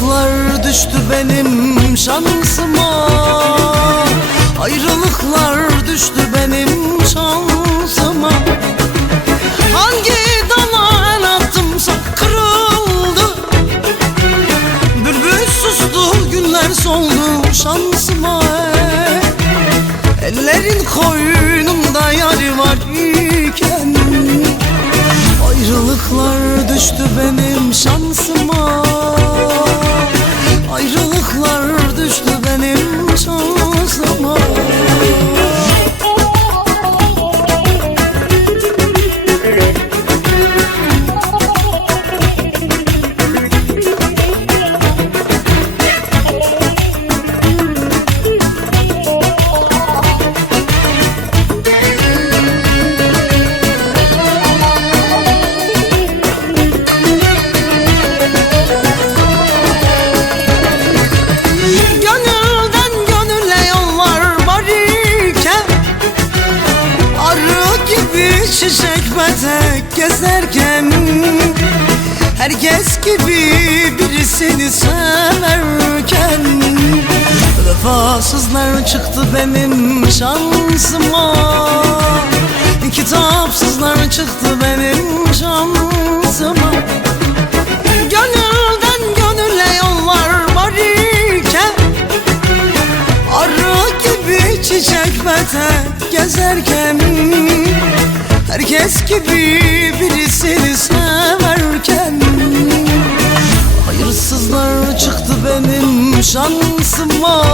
Ayrılıklar düştü benim şansıma, ayrılıklar düştü benim şansıma. Hangi dala el attımsa kırıldı, bülbül sustu, güller soldu şansıma. Ellerin koynunda yar var iken, ayrılıklar düştü benim şansıma, ayrılıklar düştü benim şansıma. Çiçek petek gezerken, herkes gibi birisini severken, vefasızlar çıktı benim şansıma, kitapsızlar çıktı benim şansıma. Gönülden gönüle yollar var iken, arı gibi çiçek petek gezerken, herkes gibi birisini severken, hayırsızlar çıktı benim şansıma,